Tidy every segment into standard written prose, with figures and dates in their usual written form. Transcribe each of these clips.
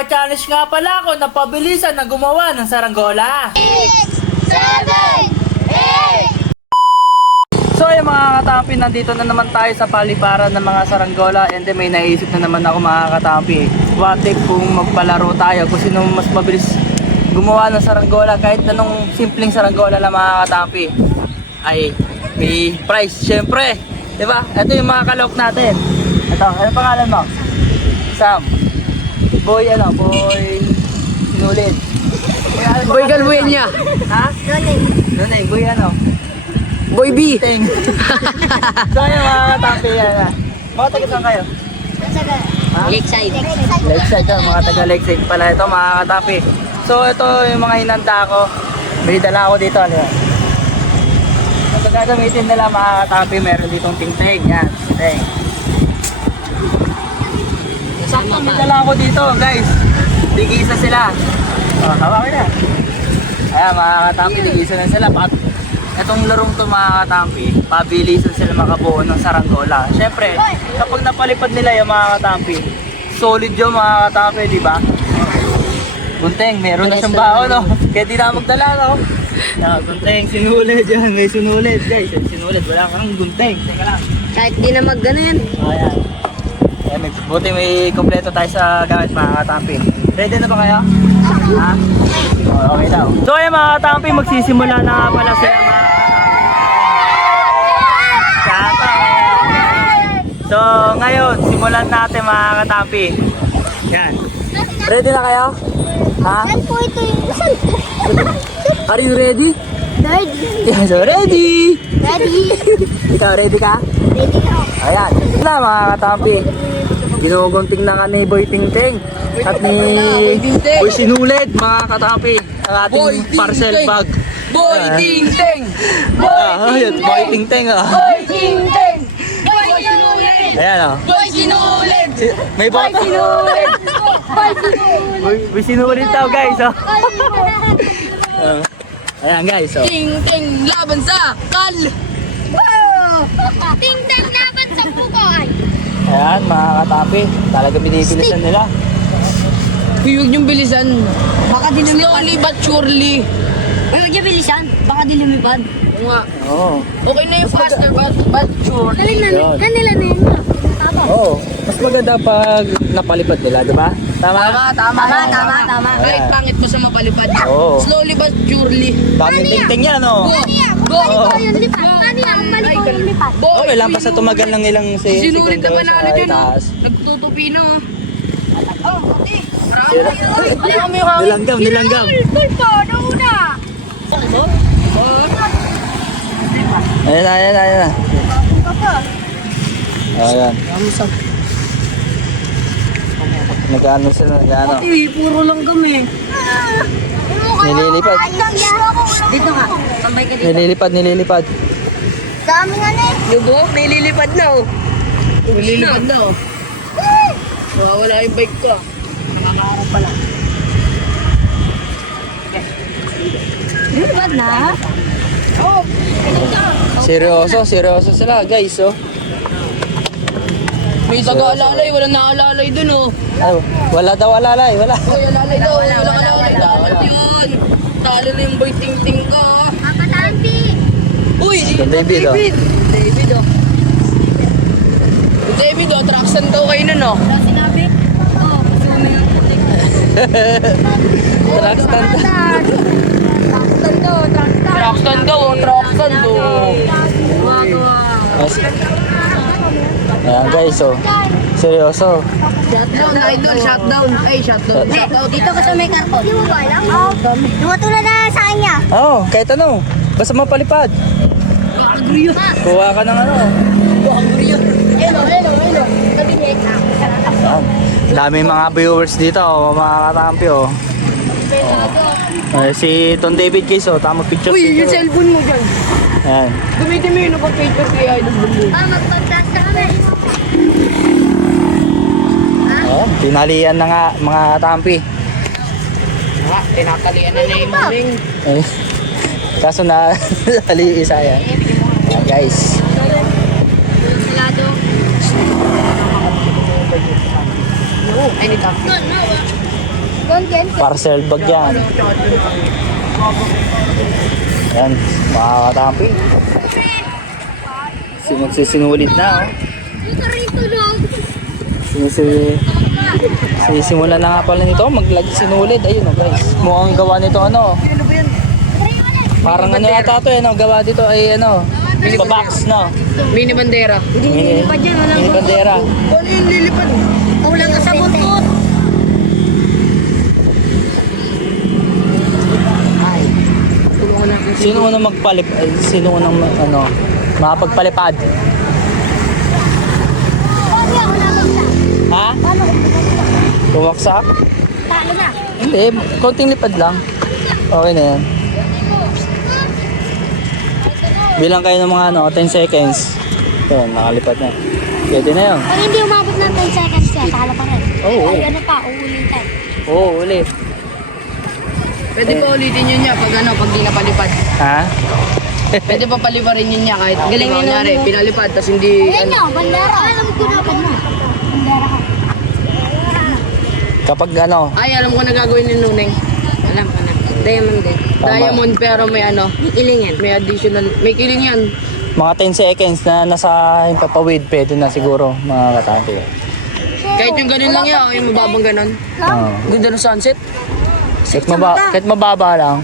Magpa-challenge nga pala ako na pabilisan na gumawa ng saranggola. 6, 7, 8. So yung mga katampi, nandito na naman tayo sa paliparan ng mga saranggola. And then may naisip na naman ako mga katampi. What if kung magpalaro tayo, kung sino mas mabilis gumawa ng saranggola, kahit anong simpleng saranggola lang mga katampi, ay may prize syempre, diba? Ito yung mga kalok natin. Ito, ano pangalan mo? Sam. Boy Sinulid. Boy Galbuyan niya. Ha? Noneng, boy ano? Boy B. Ting. So yun mga katampi yan. Mga taga saan kayo? Ha? Lakeside. Lakeside ka, mga taga Lakeside pala ito mga katampi. So ito yung mga hinanda ko. May dala ako dito. Ano yan? Ito gagamitin nila mga katampi. Meron ditong ting-ting. Yan, ting. Sakto may dala ako dito guys. Tigisa sila. Oh, hawakin na. Ayan mga katampi, tigisa na sila. Itong larong to mga katampi, pabilisan sila makabuo ng saranggola. Siyempre, kapag napalipad nila yung mga katampi, solid yung mga katampi, di ba? Gunteng, meron na siyang baon, no? Kaya di na magdala, no? Gunteng, sinulid yan. May sinulid, guys. Sinulid, wala kang gunteng. Teka lang. Kahit di na mag-gano yan. O, ayan. Buti may kompleto tayo sa gamit mga katampi. Ready na ba kayo? Ha? O, okay daw. So ayan mga katampi, magsisimula na nga pala sila mga So ngayon, simulan natin mga katampi. Yan. Ready na kayo? Ha? Saan po ito yung saan? Are you ready? Ready. Yeah, so ready! Ready. Ikaw, ready ka? Ready na ako. Ayan. Na mga katampi. Ginugunting na nga ni Boy Tingting at ni Boy Sinulid mga katampi. Ang ating parcel bag. Boy Ting-Ting! Ayan, Boy Tingting. Boy Ting-Ting! Boy Sinulid! Ayan o. Boy Sinulid! May bata. Sinulid! Boy Boy Sinulid daw guys. Ayan guys. Ting-Ting laban sa kal! Ting-ting laban sa bukoy. Ayan mga katampi. Talaga binibilisan nila. Huwag niyong bilisan. Baka di lumipad. Slowly but surely. Huwag niya bilisan. Baka di lumipad. Oo nga. Oo. Okay na yung faster but surely. Yun. Kanila na yun. Tama. Oo. Mas maganda pag napalipad nila, diba? Tama? Tama. Kahit Ayan. pangit mo sa mapalipad. Oo. Slowly but surely. Daming tingting yan, no? Go! Paano yung lipad? Paano yung balik ko yung lipad? Okay lang, basta tumagal ng ilang Sinulit na segundo panalo sa dyan, oh. itaas. Nagtutupi na, oh. Nilanggam. Tulpo, nauna. Ayan na. Ayan. Nag-ano sila, nag-ano. Puro lang kami. Nililipad. Dito ka. Tambay ka dito. Nililipad. Dami nga na eh. Yung buhok, nililipad na, oh. Nililipad na, oh. Wala yung bike ko. Nakakaarap pala. Lipad na? Seryoso sila, guys, oh. May taga-alalay, walang naalalay dun, oh. Ay, wala daw alalay, wala. Uy, alalay daw, walang alalay. Dapat yun. Talo na yung boy ting-ting ka. Papa Tampi. Uy, Si David, oh. David, oh. David, oh, traction daw kayo nun, oh. Ano sinabi? Oo, gusto mo yung putik. Traction. Traction daw, oh, traction daw. Ayan, guys, oh. Seryoso. Shutdown na idol, shutdown. Ay, shutdown. Dito ko sa may karton. Hindi mo ba alam? Oo. Yung tulad na sa kanya. Oo, kahit ano. Basta mapalipad. Agree yun. Kuha ka ng ano. Agree yun. Hello. Sabi niya ito. Ayan. Daming mga viewers dito, oh, mga katampi, oh. Si Ton David guys, oh, tama picture. Uy, yung cellphone mo dyan. Ayan. Gamitin mo yun pag picture kay Idol Bundo. Magpagtas ka kami. Oh, tinalian na nga mga katampi. Tinatalian na yung maming. Eh, kaso na hali isa yan. Ayan, guys. Sigado. Ay, ni Tapio. Ken. Parcel bag yan. Yan, mga katampi. Sinulit na, oh. Dito rin tulog. Sisimula na nga pala nito, sinulit. Ayun, oh, guys. Mukhang gawa nito, ano. Parang ano yata ito, ano, gawa dito ay, ano, box, no? Mini bandera. Mini bandera. Ano yung lilipad? Ulang ka sa buntot. Ay. Tulungan natin. Sino unang sino unang, ano, makapagpalipad? Paano ako nabagsak? Ha? Paano ako nabagsak? Bumaksak? Talo na. Hindi, konting lipad lang. Okay na yan. Bilang kayo ng mga, ano, 10 seconds. Yun, nakalipad na. Pwede na yun. Pag hindi umabot ng 10 seconds siya, talo pa rin. Oo. Ay, ano pa, uulitin. Oo, ulit. Pwede pa ulitin yun niya pag di napalipad. Ha? Pwede pa paliparin yun niya kahit galing na nangyari. Pinalipad, tapos hindi... Ayan nyo, bandera. Alam ko na pa mo. Bandera ka. Kapag ano, Ay, alam ko na gagawin ni Nuneng. Alam. Diamond din. Tama. Diamond pero may ano. May kiling yan. May additional. May kiling yan. mga 10 seconds na nasa himpapawid, pwede na siguro, mga katampi. Kahit yung ganun lang yan, yung mababang ganun. Oo. Ganda ng sunset. Kahit mababa lang.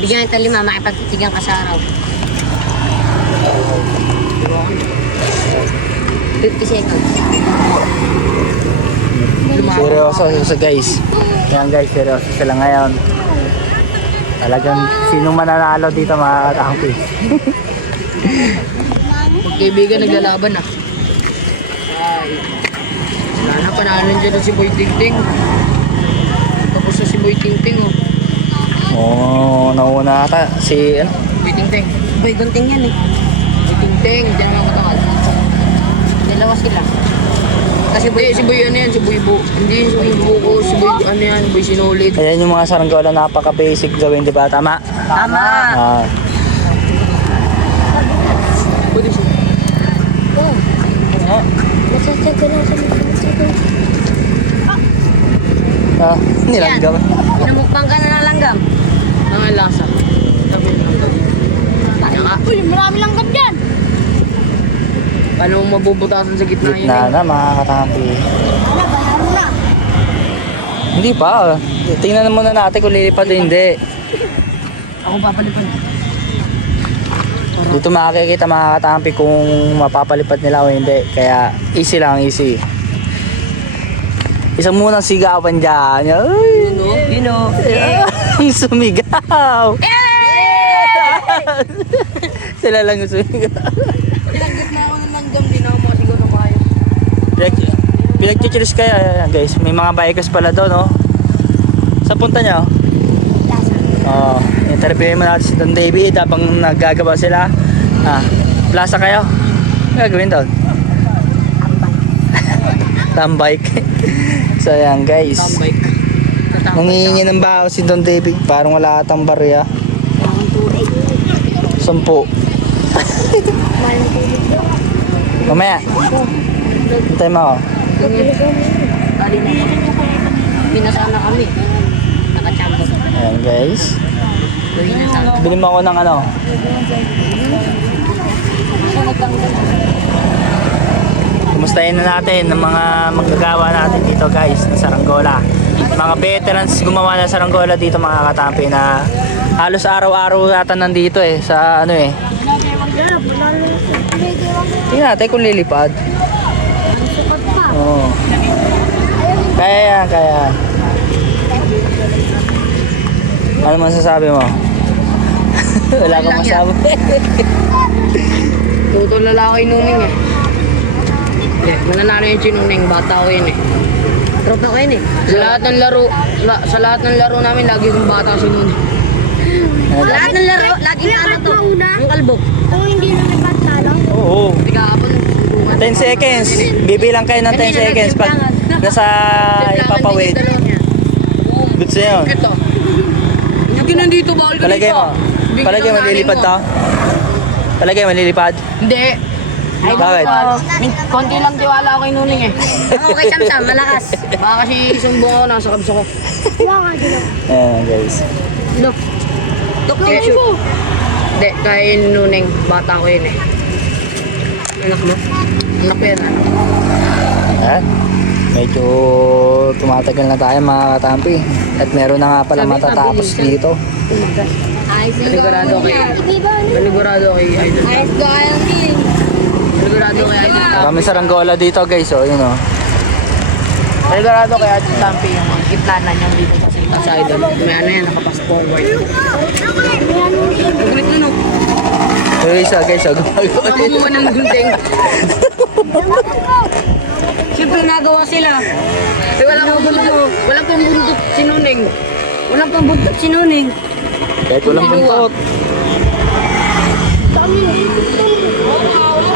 Bigyan kita 5, makipagtitigan ka sa araw. 50 seconds. Seryoso guys. Yan guys, seryoso sila ngayon. Talagang sinong mananalo dito, mga katampi. Magkaibigan naglalaban ah. Ay. Wala na, panalo dyan si Boy Tingting. Tapos na si Boy Tingting oh. Oo, nauna ata si ano? Boy Tingting. Boy, gunting yan eh. Boy Tingting, dyan naman katawan. Dalawa sila. Kasi si Boy ano yan, si Boy Bu. Hindi si Boy Buko, si Boy ano yan, Boy Sinulid. Ayan yung mga saranggola, napaka-basic gawin, di ba? Tama? Tama! Ah. Pwede siya. Nasasag ko lang sa mga Nilanggam. Pinamukbang ka na ng langgam. Ang lasa. Sabi ng langgam. Kaya nga. Uy, marami langgam dyan. Paano mo mabubutasan sa gitna yun? Gitna na, mga katampi. Wala, balaro na. Hindi pa. Tingnan muna natin kung lilipad o hindi. Ako papalipad. Dito makikita, mga katampi, kung mapapalipad nila o hindi. Kaya easy lang, easy. Isang munang sigawan dyan. Ay! Dino. Ang sumigaw! Sila lang yung sumigaw. Pinagit na ako ng langgam, di na ako makasigaw na kayo. Pinag-chichiris kaya, ayan, guys. May mga bikers pala doon, no? Sa punta niya, oh. Oo. Interviewin mo natin si Don David habang naggagawa sila. Plaza kayo. Ano gagawin doon? Tambike. So ayan guys. Tambike. Nangihingi ng baho si Don David. Parang wala atang barya. 10. Mamaya. Hintay mo ako. Pinasana kami. Nakachambos. Ayan guys. Bili mo ako ng ano. Kumustahin na natin ng mga magagawa natin dito guys ng saranggola. Mga veterans gumawa ng saranggola dito, mga katampi, na halos araw-araw yata nandito sa ano Tingnan natin kung lilipad. Oo. Kaya. Ano masasabi mo? Wala kang masabi. Tutulala ko yung Nuneng eh. Hindi, mananalo yung Chinuneng. Bata ko yun eh. Tropa ko yun eh. Sa lahat ng laro namin, lagi kong bata si Nuneng. Lahat ng laro, laging tama to. Ang kalbo. Kung hindi lumipad na lang. Oo. Hindi kahapon. 10 seconds. Bibilang kayo ng 10 seconds pag nasa ipapawid. Goods na yun. Ito. Hindi nandito, bawal ka Palagay dito. mo. Palagay mo malilipad to? Palagay mo malilipad? Hindi. Bakit? Konti lang tiwala ako kay Nuning eh. Ako kay Samsam, malakas. Baka kasi sumbong ako, nasa kabso ko. Ayan guys. Look. Tok na Eh, mo. Hindi, kay Nuning, bata ko yun eh. Anak mo? Anak ko yan, anak. Ayan. Medyo tumatagal na tayo mga katampi. At meron na nga pala matatapos dito. Ayos na Panigurado kay Panigurado kay Idol. Ayos go, ayos din. Panigurado kay Idol Tampi. Kami saranggola dito guys. O yun o. Panigurado kay Idol Tampi yung mga kitlanan yung dito sa Idol. May ano yan, nakapas forward. Magulit na no. Yung isa guys. O gumagawa. Nakamuha ng gunting. Siyempre nagawa sila. Eh, wala pang buntot. Walang pang buntot si Nuning. Walang pambuntot si Nuning. Kahit walang buntot.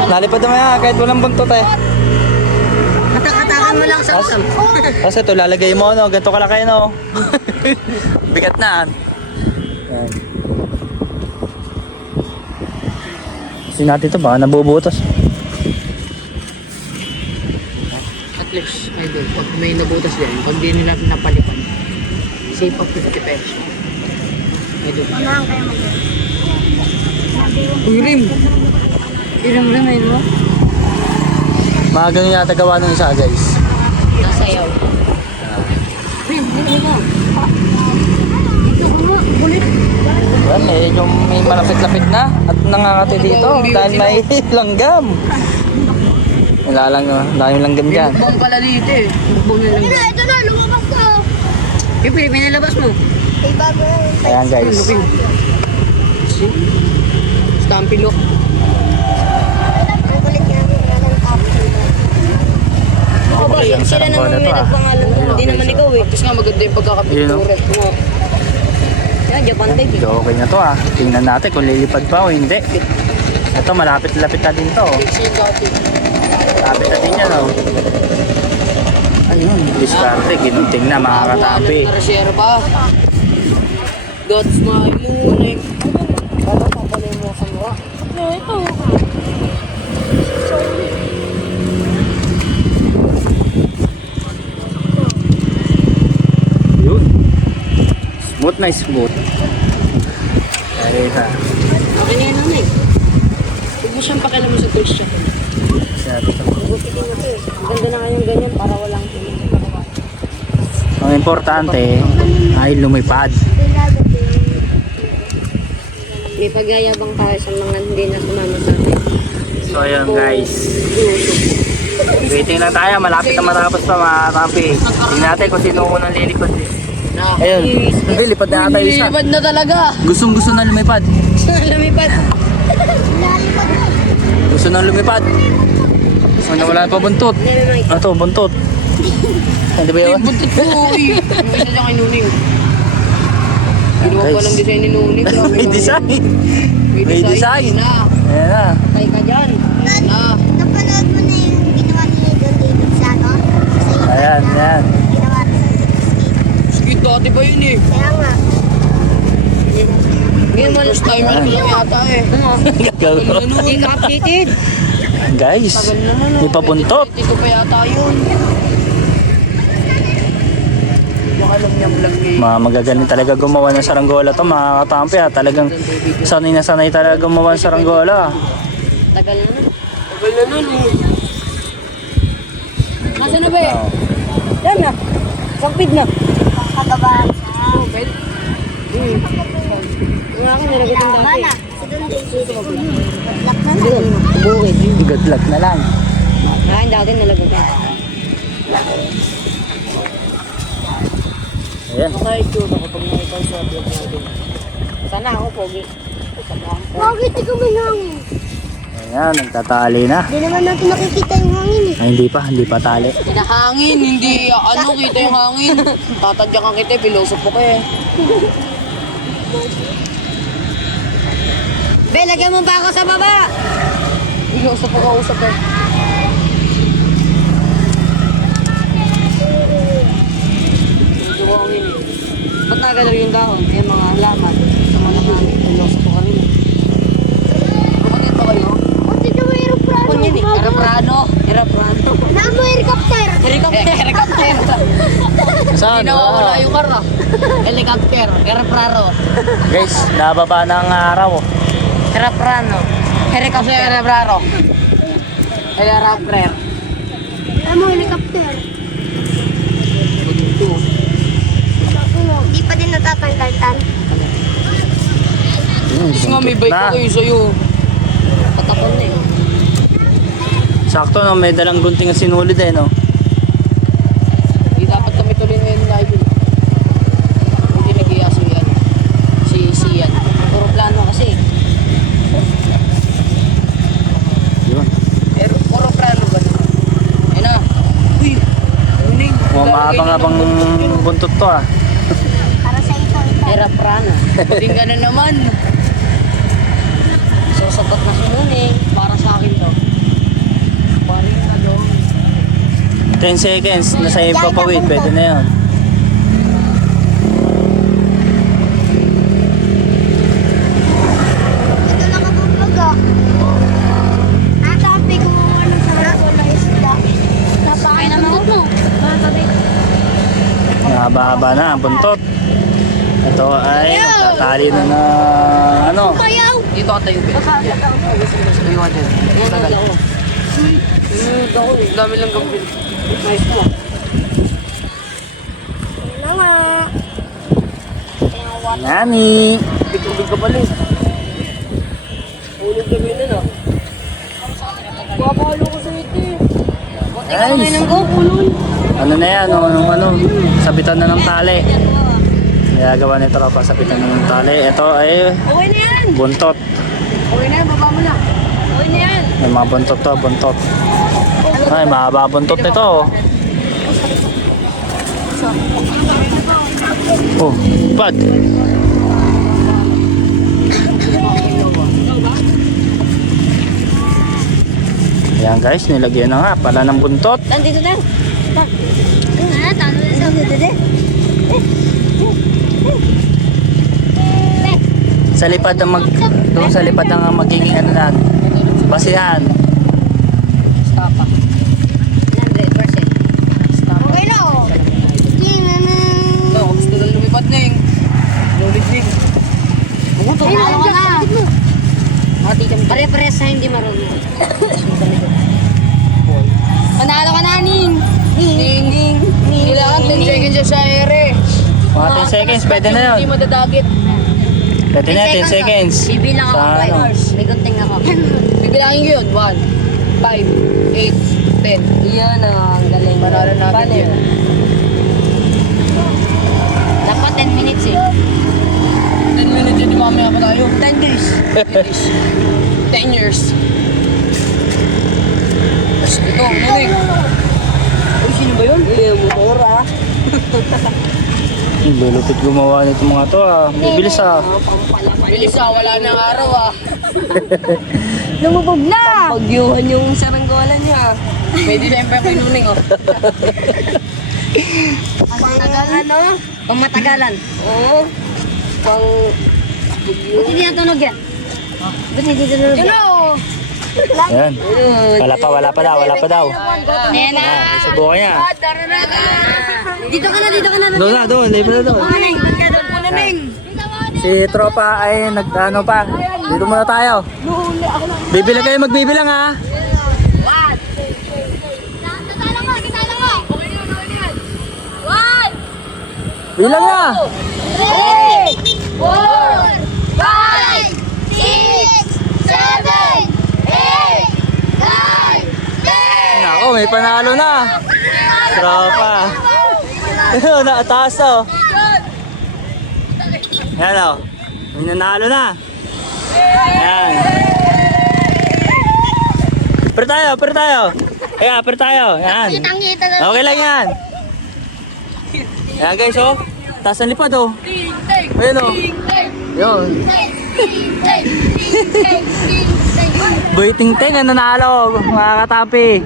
Nalipad naman yan kahit walang buntot eh. Katakatakan mo lang Samsam. Kasi ito lalagay mo no. Ganito kalaki no. Bigat na. Ayan. Kasi natin ito baka nabubutas. At least, Idol, pag may nabutas din, pag di nila pinapalipan, save pa 50 pesos. Idol. Urim! Irim-rim mo. Mga ganun yata gawa ng isa guys. Nasayaw. Rim, rim mo. Ayan, medyo may malapit-lapit na at nangangati dito dahil may langgam. Nilalang, dahil langgam dyan. Bukbong pala dito eh. Bukbong na lang. Ito na, lumabas ko. Eh, pwede pinalabas mo. Ayan guys. Lupin. See? Stampy look. Ang Sila sarap naman na may to ah. nagpangalan mo. Hindi naman ikaw eh. Tapos nga maganda yung pagkakapintura. Yan, Japan type eh. So, okay na to ah. Tingnan natin kung lilipad pa o hindi. Ito malapit-lapit na din to. Malapit na din yan oh. Ayun, diskarte, ginunting na mga katapi. Narasiera pa. God's my lunek. Para papalay mo sa mukha. Ito. Yun. Smooth na smooth. Ayun ha. Ano yan naman eh. Huwag mo siyang pakialam sa toys shop. Gupitin mo ito eh. Ang ganda na kayong ganyan para walang tuloy. Ang importante ay lumipad. May pagyayabang tayo sa mga hindi na sumama sa atin. So ayun guys. Waiting lang tayo, malapit na matapos pa mga katampi. Tingnan natin kung sino unang lilipad eh. Ayun, lilipad na ata yung isa. Lilipad na talaga. Gustong gusto na lumipad. Lumipad. Gusto nang lumipad. Ano, wala pa buntot. Ito, buntot. Hindi ba yun? Buntot ko. Uy. Yung isa dyan kay Nuning. Ginawa pa Guys. lang design ni Nuning. Grabe May naman. design. May May design. design. Na. Ayan na. Tay ka dyan. Na. Napanood mo na yung ginawa ni Don David sa ano? Sa Ayan, ayan. ginawa sa Skid dati pa yun eh. kaya nga. Ngayon mo First time lang yata eh. Gagawin. Hindi ka updated. Guys, may pabuntot. Ito pa yata yun. Baka alam niya vlog eh. Mga magagaling talaga gumawa ng saranggola to mga katampi ha. Talagang sanay na sanay talaga gumawa ng saranggola. Tagal na na. Tagal na nun eh. Nasaan na ba eh? Yan na. Sampid na. Pagkabaan. Ang akin nalagot yung dati. Bana. Si Don David. Lock na Hindi ko. Bukid. Good luck na lang. Akin dati nalagot yan. Ayan. Kahit yun ako pag nakita sa vlog natin. Sana ako pogi. Bakit ikaw may hangin? Ayan, nagtatali na. Hindi naman natin nakikita yung hangin eh. Ay, hindi pa tali. Hinahangin, hindi ano kita yung hangin. Tatadya kang kita, pilosof ko eh. Be, lagyan mo pa ako sa baba. Pilosof ko kausap eh. Medyo hangin eh. Ba't nagalaw yung dahon? Yung mga halaman. Sa mga hangin. Pilosof ko rin eh. Kapatid ba kayo? Buti na mayroong prano. Kung yan eh. Eraprano. Eraprano. Namo helicopter. Helicopter. Saan? Hindi nawawala yung car ah. Helicopter. Eraprano. Guys, nababa na ang araw. Eraprano. Helicopter. Eraprano. Eraprano. Namo helicopter. Hindi pa din natatanggal tan. Kasi nga may bike Na. ako yung sa'yo. Patapon na eh. Sakto no, may dalang gunting ang sinulid eh no. Hindi dapat kami tuloy ngayon na idol. Hindi nag-iyaso yan. Si yan. Puro plano kasi. Yun. Pero puro plano ba? Ayun na. Uy! Uning! Mabang-abang buntot to ah. Para sa ito. Era prana. Buting ka na naman. Susagot na si Nuning. Para sa akin to. Para yung ano. 10 seconds, nasa iyo papawid, pwede na yun. Ito lang ang baga. Sabi ko ano sa wala isda. Napakain naman mo. Mahaba-haba na ang buntot. Ito ay magtatali na na ano. Kayaw. Dito ka tayo. Tayo ka dyan. Tagal. Ang dami lang gawin. Nice mo. Nani. Tubig ka pala eh. Ulog na yun na. Papalo ko sa ito eh. Nice. Ano na yan, ano, sabitan na ng tali. Nagagawa ni tropa, sabitan na ng tali. Ito ay Okay na yan. buntot. Okay na yan. Baba mo na. Okay na yan. May mga buntot to, buntot. Ay, mahaba buntot nito. Oh, bad. Ayan guys, nilagyan na nga pala ng buntot. Nandito na. Tano na sa dede. Sa lipad ng doon sa lipad ng magiging ano na, basihan. Stop pa. 100%. Stop. Okay na oh. No, gusto lang lumipad na eh. Lulit din. Ay, alam ka na. Mati kami. Pare-pares na hindi marunong. Manalo ka na, Ning! Ning! Kailangan 10 seconds siya sa ere. Mga 10 seconds, pwede na yun. Hindi madadagit. Pwede na 10 seconds. Bibilang ako Sa by ano? hours. May gunting ako. Bibilangin ko yun. 1, 5, 8, 10. Yan ang galing. Manalo natin yun. Dapat 10 minutes eh. 10 minutes yun, di mamaya pa tayo. 10 days. 10 years. Ito, Nuning. Uy, sino ba yun? Motor ah. Lulupit gumawa nito mga to ah. Bibilis ah. Bilis ah, wala na ang araw ah. Lumubog na! Pagyuhan yung saranggola niya. Pwede na yung kay Nuning oh. Pangmatagalan no? Pangmatagalan. Oo. Pang... Ba't hindi natunog yan? Ba't hindi natunog yan? Ayan. Wala pa daw. Ayan na! Ayan, subukan niya. Dito ka na, dito ka na. Doon na, doon. Libre na doon. Punaneng, ba't ka doon? Punaneng! Si tropa ay nagano pa. Dito muna tayo. Bibilang kayo, magbibilang ha. Bilang na. 3, 4, 5, 6, 7, 8, 9, 10. Nako, may panalo na. Tropa. Nakataas oh. Ayan oh. May nanalo na. Ayan. Per tayo. Ayan, per tayo. Ayan. Kitang-kita na. Okay lang yan. Ayan guys oh. Taas ang lipad oh. Ayan oh. Yun. Boy Ting-Ting ang nanalo mga katapi.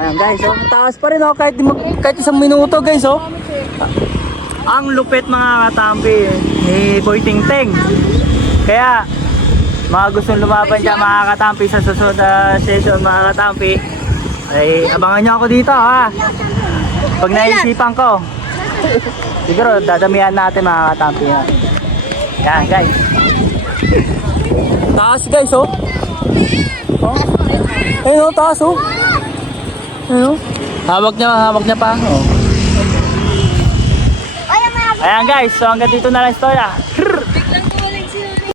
Ayan guys oh. Taas pa rin oh. Kahit isang minuto guys oh. Ang lupit mga katampi ni Boy Ting-Ting. Kaya mga gustong lumaban dyan mga katampi sa susunod na session mga katampi, ay abangan nyo ako dito ha. Pag naisipan ko, siguro dadamihan natin mga katampi ha. Yan guys. Taas guys oh. Ayun oh, taas oh. Ayun oh. Hawak niya pa. Oh. Ayan guys, so hanggang dito na lang istorya.